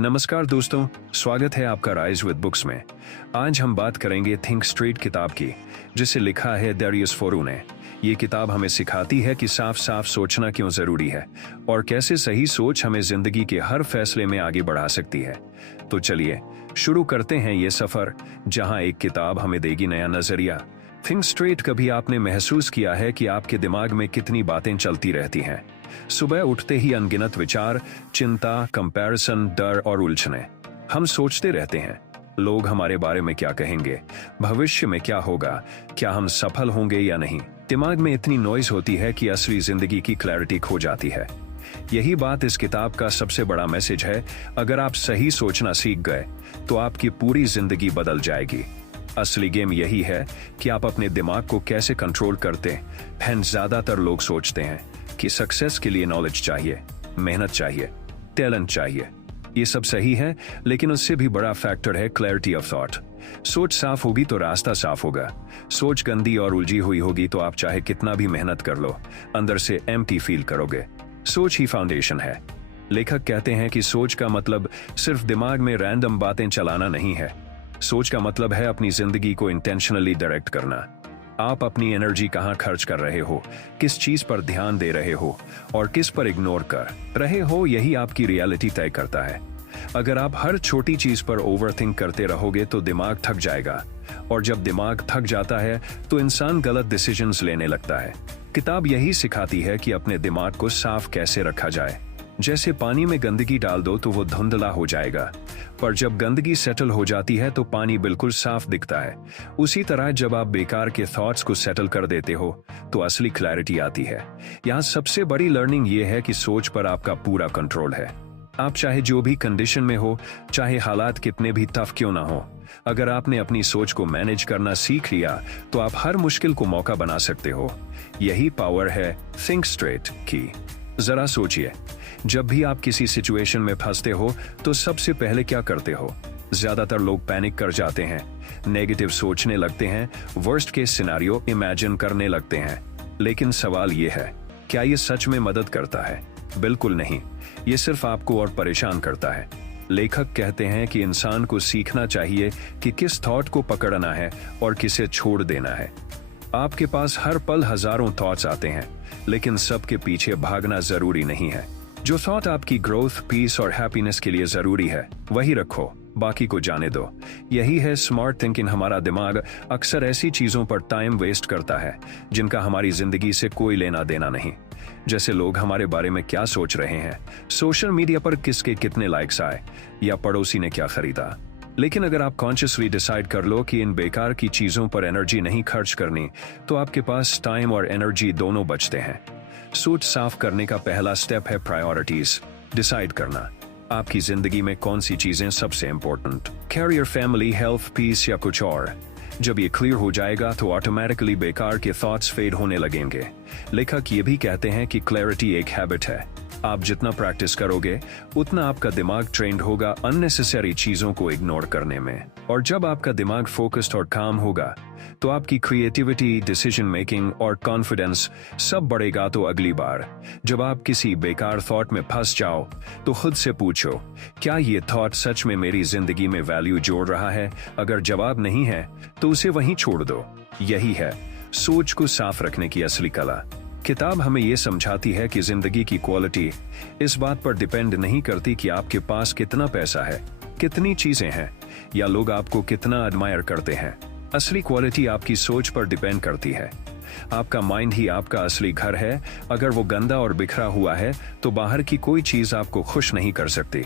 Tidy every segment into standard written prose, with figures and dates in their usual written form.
नमस्कार दोस्तों, स्वागत है आपका राइज विद बुक्स में। आज हम बात करेंगे थिंक स्ट्रेट किताब की, जिसे लिखा है डेरियस फोरू ने। ये किताब हमें सिखाती है कि साफ साफ सोचना क्यों जरूरी है और कैसे सही सोच हमें जिंदगी के हर फैसले में आगे बढ़ा सकती है। तो चलिए शुरू करते हैं ये सफर, जहां एक किताब हमें देगी नया नजरिया। Think straight. कभी आपने महसूस किया है कि आपके दिमाग में कितनी बातें चलती रहती हैं? सुबह उठते ही अनगिनत विचार, चिंता, कंपैरिजन, डर और उलझने। हम सोचते रहते हैं, लोग हमारे बारे में क्या कहेंगे, भविष्य में क्या होगा, क्या हम सफल होंगे या नहीं। दिमाग में इतनी नॉइज होती है कि असली जिंदगी की क्लैरिटी खो जाती है। यही बात इस किताब का सबसे बड़ा मैसेज है। अगर आप सही सोचना सीख गए तो आपकी पूरी जिंदगी बदल जाएगी। असली गेम यही है कि आप अपने दिमाग को कैसे कंट्रोल करते हैं। ज्यादातर लोग सोचते हैं कि सक्सेस के लिए नॉलेज चाहिए, मेहनत चाहिए, टैलेंट चाहिए। ये सब सही है, लेकिन उससे भी बड़ा फैक्टर है क्लैरिटी ऑफ थॉट। सोच साफ होगी तो रास्ता साफ होगा। सोच गंदी और उलझी हुई होगी तो आप चाहे कितना भी मेहनत कर लो, अंदर से एम्प्टी फील करोगे। सोच ही फाउंडेशन है। लेखक कहते हैं कि सोच का मतलब सिर्फ दिमाग में रैंडम बातें चलाना नहीं है। सोच का मतलब है अपनी जिंदगी को इंटेंशनली डायरेक्ट करना। आप अपनी एनर्जी कहां खर्च कर रहे हो, किस चीज पर ध्यान दे रहे हो और किस पर इग्नोर कर रहे हो, यही आपकी रियलिटी तय करता है। अगर आप हर छोटी चीज पर ओवरथिंक करते रहोगे तो दिमाग थक जाएगा, और जब दिमाग थक जाता है तो इंसान गलत डिसीजंस लेने लगता है। किताब यही सिखाती है कि अपने दिमाग को साफ कैसे रखा जाए। जैसे पानी में गंदगी डाल दो तो वो धुंधला हो जाएगा, पर जब गंदगी सेटल हो जाती है तो पानी बिल्कुल साफ दिखता है। उसी तरह जब आप बेकार के थॉट्स को सेटल कर देते हो तो असली क्लैरिटी आती है। यहाँ सबसे बड़ी लर्निंग ये है कि सोच पर आपका पूरा कंट्रोल है। आप चाहे जो भी कंडीशन में हो, चाहे हालात कितने भी टफ क्यों ना हो, अगर आपने अपनी सोच को मैनेज करना सीख लिया तो आप हर मुश्किल को मौका बना सकते हो। यही पावर है थिंक स्ट्रेट की। जरा सोचिए, जब भी आप किसी सिचुएशन में फंसते हो तो सबसे पहले क्या करते हो? ज्यादातर लोग पैनिक कर जाते हैं, नेगेटिव सोचने लगते हैं, वर्स्ट केस सिनेरियो इमेजिन करने लगते हैं। लेकिन सवाल ये है, क्या ये सच में मदद करता है? बिल्कुल नहीं, ये सिर्फ आपको और परेशान करता है। लेखक कहते हैं कि इंसान को सीखना चाहिए कि किस थॉट को पकड़ना है और किसे छोड़ देना है। आपके पास हर पल हजारों थॉट्स आते हैं, लेकिन सबके पीछे भागना जरूरी नहीं है। जो थॉट आपकी ग्रोथ, पीस और हैप्पीनेस के लिए जरूरी है वही रखो, बाकी को जाने दो। यही है स्मार्ट थिंकिंग। हमारा दिमाग अक्सर ऐसी चीजों पर टाइम वेस्ट करता है जिनका हमारी जिंदगी से कोई लेना देना नहीं। जैसे लोग हमारे बारे में क्या सोच रहे हैं, सोशल मीडिया पर किसके कितने लाइक्स आए, या पड़ोसी ने क्या खरीदा। लेकिन अगर आप कॉन्शियसली डिसाइड कर लो कि इन बेकार की चीजों पर एनर्जी नहीं खर्च करनी, तो आपके पास टाइम और एनर्जी दोनों बचते हैं। सोच साफ करने का पहला स्टेप है प्रायोरिटीज डिसाइड करना। आपकी जिंदगी में कौन सी चीजें सबसे important, career, family, health, peace या कुछ और। जब ये क्लियर हो जाएगा तो ऑटोमेटिकली बेकार के थॉट्स फेड होने लगेंगे। लेखक ये भी कहते हैं कि क्लैरिटी एक हैबिट है। आप जितना प्रैक्टिस करोगे उतना आपका दिमाग ट्रेंड होगा अननेसेसरी चीजों को इग्नोर करने में। और जब आपका दिमाग फोकस्ड और काम होगा तो आपकी क्रिएटिविटी, डिसीजन मेकिंग और कॉन्फिडेंस सब बढ़ेगा। तो अगली बार जब आप किसी बेकार थॉट में फंस जाओ तो खुद से पूछो, क्या ये थॉट सच में मेरी जिंदगी में वैल्यू जोड़ रहा है? अगर जवाब नहीं है तो उसे वहीं छोड़ दो। यही है सोच को साफ रखने की असली कला। किताब हमें यह समझाती है कि जिंदगी की क्वालिटी इस बात पर डिपेंड नहीं करती कि आपके पास कितना पैसा है, कितनी चीजें हैं, या लोग आपको कितना एडमायर करते हैं। असली क्वालिटी आपकी सोच पर डिपेंड करती है। आपका माइंड ही आपका असली घर है। अगर वो गंदा और बिखरा हुआ है तो बाहर की कोई चीज आपको खुश नहीं कर सकती।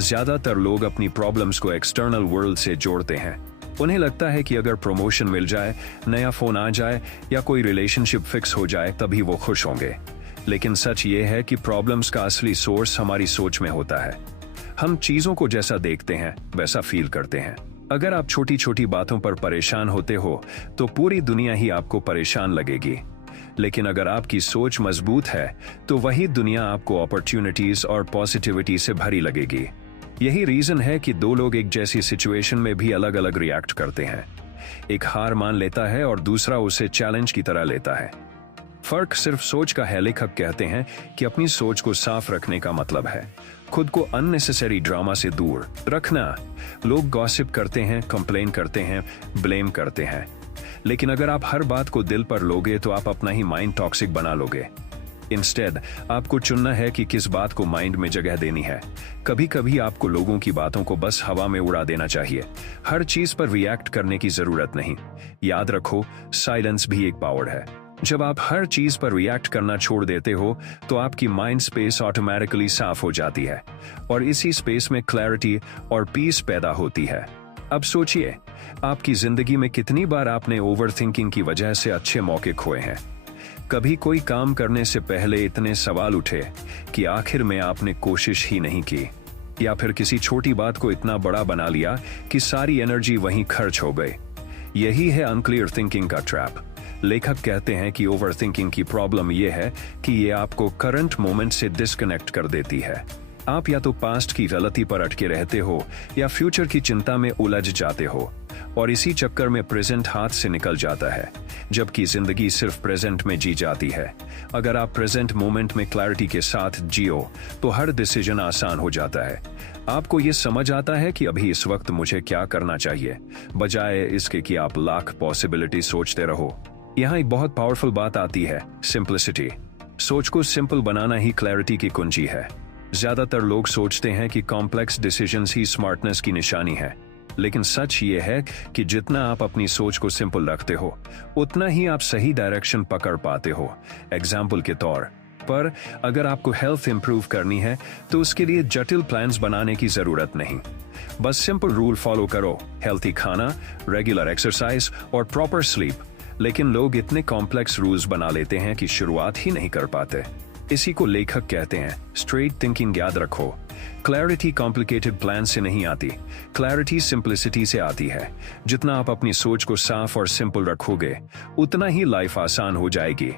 ज्यादातर लोग अपनी प्रॉब्लम्स को एक्सटर्नल वर्ल्ड से जोड़ते हैं। उन्हें लगता है कि अगर प्रमोशन मिल जाए, नया फोन आ जाए या कोई रिलेशनशिप फिक्स हो जाए तभी वो खुश होंगे। लेकिन सच ये है कि प्रॉब्लम्स का असली सोर्स हमारी सोच में होता है। हम चीजों को जैसा देखते हैं वैसा फील करते हैं। अगर आप छोटी छोटी बातों पर परेशान होते हो तो पूरी दुनिया ही आपको परेशान लगेगी। लेकिन अगर आपकी सोच मजबूत है तो वही दुनिया आपको अपॉर्चुनिटीज और पॉजिटिविटी से भरी लगेगी। यही रीजन है कि दो लोग एक जैसी सिचुएशन में भी अलग अलग रिएक्ट करते हैं। एक हार मान लेता है और दूसरा उसे चैलेंज की तरह लेता है। फर्क सिर्फ सोच का है। लेखक कहते हैं कि अपनी सोच को साफ रखने का मतलब है खुद को अननेसेसरी ड्रामा से दूर रखना। लोग गॉसिप करते हैं, कंप्लेन करते हैं, ब्लेम करते हैं, लेकिन अगर आप हर बात को दिल पर लोगे तो आप अपना ही माइंड टॉक्सिक बना लोगे। इंस्टेड आपको चुनना है कि किस बात को माइंड में जगह देनी है। कभी कभी आपको लोगों की बातों को बस हवा में उड़ा देना चाहिए। हर चीज पर रिएक्ट करने की जरूरत नहीं। याद रखो, साइलेंस भी एक पावर है। जब आप हर चीज पर रिएक्ट करना छोड़ देते हो तो आपकी माइंड स्पेस ऑटोमेटिकली साफ हो जाती है और इसी स्पेस में क्लैरिटी और पीस पैदा होती है। अब सोचिए, आपकी जिंदगी में कितनी बार आपने ओवरथिंकिंग की वजह से अच्छे मौके खोए हैं। कभी कोई काम करने से पहले इतने सवाल उठे कि आखिर में आपने कोशिश ही नहीं की, या फिर किसी छोटी बात को इतना बड़ा बना लिया कि सारी एनर्जी वहीं खर्च हो गई। यही है अनक्लियर थिंकिंग का ट्रैप। लेखक कहते हैं कि ओवरथिंकिंग की प्रॉब्लम यह है कि ये आपको करंट मोमेंट से डिस्कनेक्ट कर देती है। आप या तो पास्ट की गलती पर अटके रहते हो या फ्यूचर की चिंता में उलझ जाते हो और इसी चक्कर में प्रेजेंट हाथ से निकल जाता है, जबकि जिंदगी सिर्फ प्रेजेंट में जी जाती है। अगर आप प्रेजेंट मोमेंट में क्लैरिटी के साथ जियो तो हर डिसीजन आसान हो जाता है। आपको ये समझ आता है कि अभी इस वक्त मुझे क्या करना चाहिए, बजाय इसके कि आप लाख पॉसिबिलिटी सोचते रहो। यहाँ एक बहुत पावरफुल बात आती है, सिंपलिसिटी। सोच को सिंपल बनाना ही क्लैरिटी की कुंजी है। ज्यादातर लोग सोचते हैं कि कॉम्प्लेक्स डिसीजंस ही स्मार्टनेस की निशानी है, लेकिन सच ये है कि जितना आप अपनी सोच को सिंपल रखते हो उतना ही आप सही डायरेक्शन पकड़ पाते हो। एग्जाम्पल के तौर पर, अगर आपको हेल्थ इंप्रूव करनी है तो उसके लिए जटिल प्लान्स बनाने की जरूरत नहीं। बस सिंपल रूल फॉलो करो, हेल्थी खाना, रेगुलर एक्सरसाइज और प्रॉपर स्लीप। लेकिन लोग इतने कॉम्प्लेक्स रूल्स बना लेते हैं कि शुरुआत ही नहीं कर पाते। इसी को लेखक कहते हैं स्ट्रेट थिंकिंग। याद रखो, क्लैरिटी कॉम्प्लिकेटेड प्लान से नहीं आती, क्लैरिटी सिंप्लिसिटी से आती है। जितना आप अपनी सोच को साफ और सिंपल रखोगे उतना ही लाइफ आसान हो जाएगी।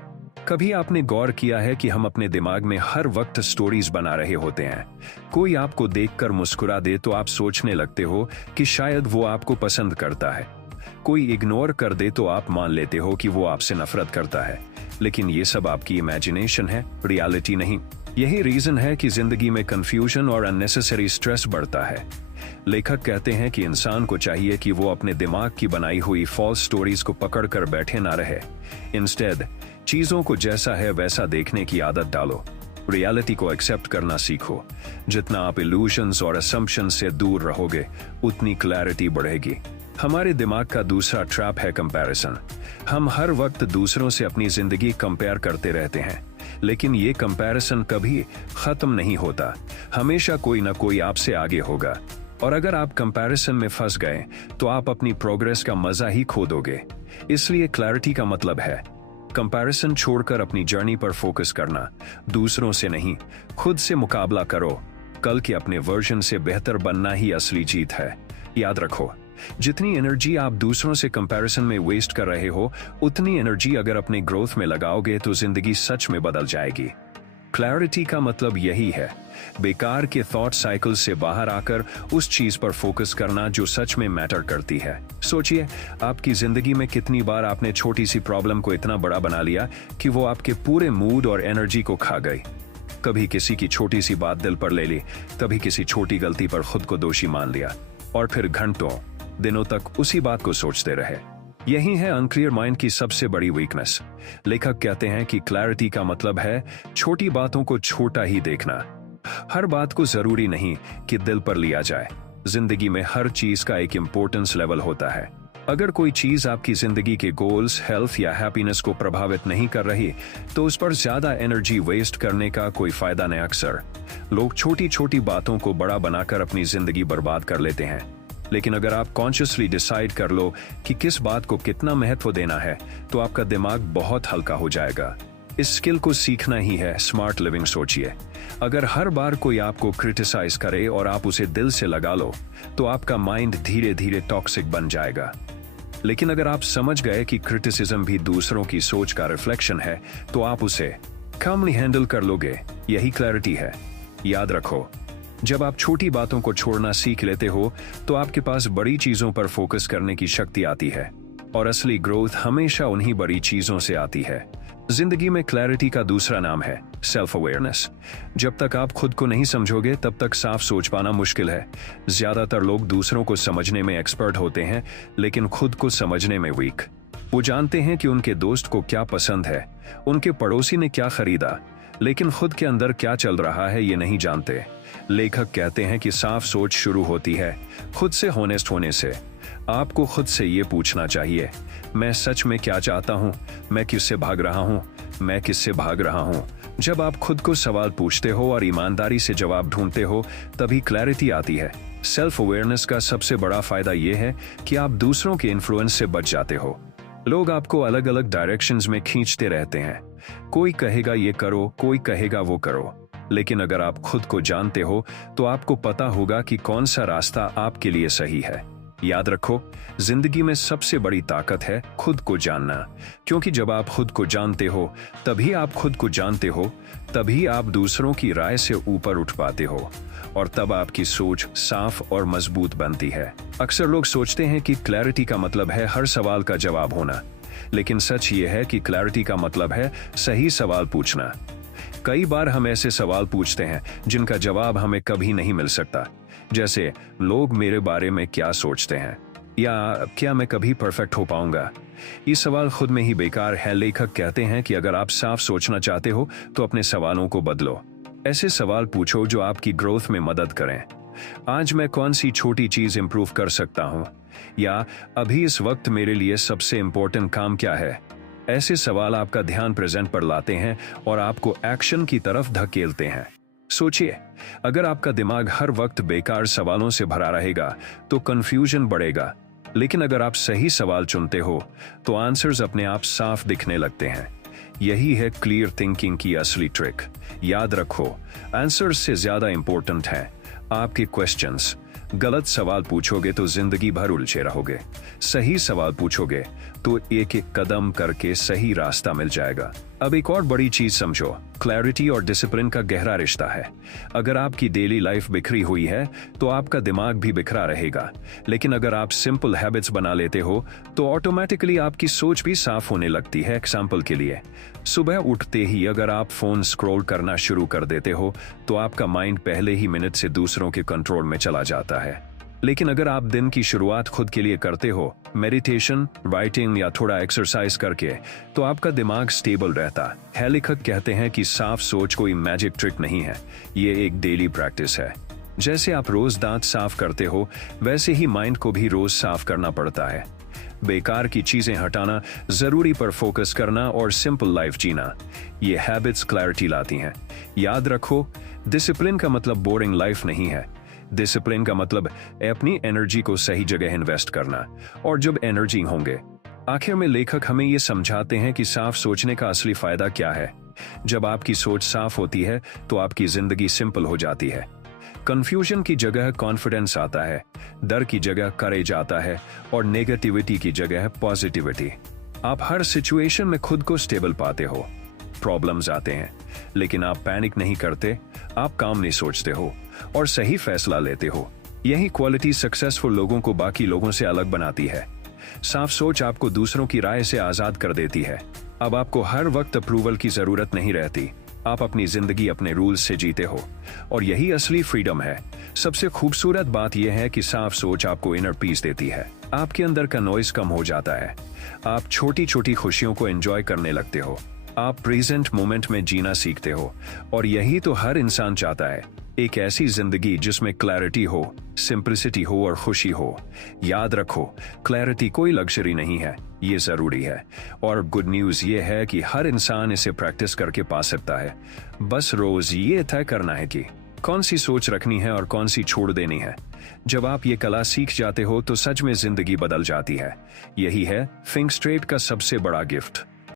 कभी आपने गौर किया है कि हम अपने दिमाग में हर वक्त स्टोरीज बना रहे होते हैं। कोई आपको देखकर मुस्कुरा दे तो आप सोचने लगते हो कि शायद वो आपको पसंद करता है। कोई इग्नोर कर दे तो आप मान लेते हो कि वो आपसे नफरत करता है। लेकिन ये सब आपकी इमेजिनेशन है, रियलिटी नहीं। यही रीजन है कि जिंदगी में कंफ्यूजन और अननेसेसरी स्ट्रेस बढ़ता है। लेखक कहते हैं कि इंसान को चाहिए कि वो अपने दिमाग की बनाई हुई फॉल्स स्टोरीज को पकड़ कर बैठे ना रहे। इंस्टेड चीजों को जैसा है वैसा देखने की आदत डालो। रियलिटी को एक्सेप्ट करना सीखो। जितना आप इल्यूजन्स और असम्पशन से दूर रहोगे उतनी क्लैरिटी बढ़ेगी। हमारे दिमाग का दूसरा ट्रैप है कंपैरिजन। हम हर वक्त दूसरों से अपनी जिंदगी कंपेयर करते रहते हैं, लेकिन ये कंपैरिजन कभी खत्म नहीं होता। हमेशा कोई ना कोई आपसे आगे होगा, और अगर आप कंपैरिजन में फंस गए तो आप अपनी प्रोग्रेस का मजा ही खो दोगे। इसलिए क्लैरिटी का मतलब है कंपैरिजन छोड़कर अपनी जर्नी पर फोकस करना। दूसरों से नहीं, खुद से मुकाबला करो। कल के अपने वर्जन से बेहतर बनना ही असली जीत है। याद रखो, जितनी एनर्जी आप दूसरों से कंपैरिजन में वेस्ट कर रहे हो उतनी एनर्जी अगर अपने ग्रोथ में लगाओगे तो जिंदगी सच में बदल जाएगी। क्लैरिटी का मतलब यही है, बेकार के थॉट साइकिल से बाहर आकर उस चीज पर फोकस करना जो सच में मैटर करती है। सोचिए, आपकी जिंदगी में कितनी बार आपने छोटी सी प्रॉब्लम को इतना बड़ा बना लिया कि वो आपके पूरे मूड और एनर्जी को खा गई। कभी किसी की छोटी सी बात दिल पर ले ली, कभी किसी छोटी गलती पर खुद को दोषी मान लिया, और फिर घंटों दिनों तक उसी बात को सोचते रहे। यही है अनक्लियर माइंड की सबसे बड़ी वीकनेस। लेखक कहते हैं कि क्लैरिटी का मतलब है छोटी बातों को छोटा ही देखना। हर बात को जरूरी नहीं कि दिल पर लिया जाए। जिंदगी में हर चीज का एक इम्पोर्टेंस लेवल होता है। अगर कोई चीज आपकी जिंदगी के गोल्स, हेल्थ या हैप्पीनेस को प्रभावित नहीं कर रही तो उस पर ज्यादा एनर्जी वेस्ट करने का कोई फायदा नहीं। अक्सर लोग छोटी छोटी बातों को बड़ा बनाकर अपनी जिंदगी बर्बाद कर लेते हैं। लेकिन अगर आप कॉन्शियसली डिसाइड कर लो कि किस बात को कितना महत्व देना है तो आपका दिमाग बहुत हल्का हो जाएगा। इस स्किल को सीखना ही है स्मार्ट लिविंग। सोचिए, अगर हर बार कोई आपको क्रिटिसाइज करे और आप उसे दिल से लगा लो तो आपका माइंड धीरे धीरे टॉक्सिक बन जाएगा। लेकिन अगर आप समझ गए कि क्रिटिसिज्म भी दूसरों की सोच का रिफ्लेक्शन है तो आप उसे कामली हैंडल कर लोगे। यही क्लैरिटी है। याद रखो, जब आप छोटी बातों को छोड़ना सीख लेते हो तो आपके पास बड़ी चीजों पर फोकस करने की शक्ति आती है। और असली ग्रोथ हमेशा उन्हीं बड़ी चीजों से आती है। जिंदगी में क्लैरिटी का दूसरा नाम है सेल्फ अवेयरनेस। जब तक आप खुद को नहीं समझोगे तब तक साफ सोच पाना मुश्किल है। ज्यादातर लोग दूसरों को समझने में एक्सपर्ट होते हैं, लेकिन खुद को समझने में वीक। वो जानते हैं कि उनके दोस्त को क्या पसंद है, उनके पड़ोसी ने क्या खरीदा, लेकिन खुद के अंदर क्या चल रहा है ये नहीं जानते। लेखक कहते हैं कि साफ सोच शुरू होती है खुद से होनेस्ट होने से। आपको खुद से ये पूछना चाहिए, मैं सच में क्या चाहता हूँ, मैं किससे भाग रहा हूँ, मैं किससे भाग रहा हूँ। जब आप खुद को सवाल पूछते हो और ईमानदारी से जवाब ढूंढते हो, तभी क्लैरिटी आती है। सेल्फ अवेयरनेस का सबसे बड़ा फायदा यह है कि आप दूसरों के इन्फ्लुएंस से बच जाते हो। लोग आपको अलग अलग डायरेक्शंस में खींचते रहते हैं। कोई कहेगा ये करो, कोई कहेगा वो करो, लेकिन अगर आप खुद को जानते हो तो आपको पता होगा कि कौन सा रास्ता आपके लिए सही है। याद रखो, जिंदगी में सबसे बड़ी ताकत है खुद को जानना, क्योंकि जब आप खुद को जानते हो तभी आप खुद को जानते हो, तभी आप दूसरों की राय से ऊपर उठ पाते हो, और तब आपकी सोच साफ और मजबूत बनती है। अक्सर लोग सोचते हैं कि क्लैरिटी का मतलब है हर सवाल का जवाब होना, लेकिन सच ये है कि क्लैरिटी का मतलब है सही सवाल पूछना। कई बार हम ऐसे सवाल पूछते हैं जिनका जवाब हमें कभी नहीं मिल सकता, जैसे लोग मेरे बारे में क्या सोचते हैं, या क्या मैं कभी परफेक्ट हो पाऊंगा। ये सवाल खुद में ही बेकार है। लेखक कहते हैं कि अगर आप साफ सोचना चाहते हो तो अपने सवालों को बदलो। ऐसे सवाल पूछो जो आपकी ग्रोथ में मदद करें। आज मैं कौन सी छोटी चीज इंप्रूव कर सकता हूँ, या अभी इस वक्त मेरे लिए सबसे इंपॉर्टेंट काम क्या है। ऐसे सवाल आपका ध्यान प्रेजेंट पर लाते हैं और आपको एक्शन की तरफ धकेलते हैं। सोचिए, अगर आपका दिमाग हर वक्त बेकार सवालों से भरा रहेगा तो कंफ्यूजन बढ़ेगा, लेकिन अगर आप सही सवाल चुनते हो तो आंसर्स अपने आप साफ दिखने लगते हैं। यही है क्लियर थिंकिंग की असली ट्रिक। याद रखो, आंसर्स से ज्यादा इंपॉर्टेंट है आपके क्वेश्चंस। गलत सवाल पूछोगे तो जिंदगी भर उलझे रहोगे। सही सवाल पूछोगे तो एक एक कदम करके सही रास्ता मिल जाएगा। अब एक और बड़ी चीज समझो, क्लैरिटी और डिसिप्लिन का गहरा रिश्ता है। अगर आपकी डेली लाइफ बिखरी हुई है तो आपका दिमाग भी बिखरा रहेगा, लेकिन अगर आप सिंपल हैबिट्स बना लेते हो तो ऑटोमेटिकली आपकी सोच भी साफ होने लगती है। एग्जाम्पल के लिए, सुबह उठते ही अगर आप फोन स्क्रॉल करना शुरू कर देते हो तो आपका माइंड पहले ही मिनट से दूसरों के कंट्रोल में चला जाता है। लेकिन अगर आप दिन की शुरुआत खुद के लिए करते हो, मेडिटेशन, राइटिंग या थोड़ा एक्सरसाइज करके, तो आपका दिमाग स्टेबल रहता है। लेखक कहते हैं कि साफ सोच कोई मैजिक ट्रिक नहीं है, ये एक डेली प्रैक्टिस है। जैसे आप रोज दांत साफ करते हो, वैसे ही माइंड को भी रोज साफ करना पड़ता है। बेकार की चीजें हटाना, जरूरी पर फोकस करना और सिंपल लाइफ जीना, ये हैबिट्स क्लैरिटी लाती हैं। याद रखो, डिसिप्लिन का मतलब बोरिंग लाइफ नहीं है। डिसिप्लिन का मतलब अपनी एनर्जी को सही जगह इन्वेस्ट करना, और जब एनर्जी होंगे। आखिर में लेखक हमें ये समझाते हैं कि साफ सोचने का असली फायदा क्या है। जब आपकी सोच साफ होती है तो आपकी जिंदगी सिंपल हो जाती है। कंफ्यूजन की जगह कॉन्फिडेंस आता है, डर की जगह करेज आता है, और नेगेटिविटी की जगह पॉजिटिविटी। आप हर सिचुएशन में खुद को स्टेबल पाते हो। प्रॉब्लम्स आते हैं, लेकिन आप पैनिक नहीं करते, आप काम नहीं सोचते हो और सही फैसला लेते हो। यही क्वालिटी सक्सेसफुल लोगों को बाकी लोगों से अलग बनाती है। साफ सोच आपको दूसरों की राय से आजाद कर देती है। अब आपको हर वक्त अप्रूवल की जरूरत नहीं रहती। आप अपनी जिंदगी अपने रूल्स से जीते हो, और यही असली फ्रीडम है। सबसे खूबसूरत बात यह है कि साफ सोच आपको इनर पीस देती है। आपके अंदर का नॉइज कम हो जाता है। आप छोटी छोटी खुशियों को एंजॉय करने लगते हो। आप प्रेजेंट मोमेंट में जीना सीखते हो, और यही तो हर इंसान चाहता है, एक ऐसी जिंदगी जिसमें क्लैरिटी हो, सिंपलिसिटी हो और खुशी हो। याद रखो, क्लैरिटी कोई लग्जरी नहीं है, ये जरूरी है। और गुड न्यूज ये है कि हर इंसान इसे प्रैक्टिस करके पा सकता है। बस रोज ये तय करना है कि कौन सी सोच रखनी है और कौन सी छोड़ देनी है। जब आप ये कला सीख जाते हो तो सच में जिंदगी बदल जाती है। यही है थिंक स्ट्रेट का सबसे बड़ा गिफ्ट।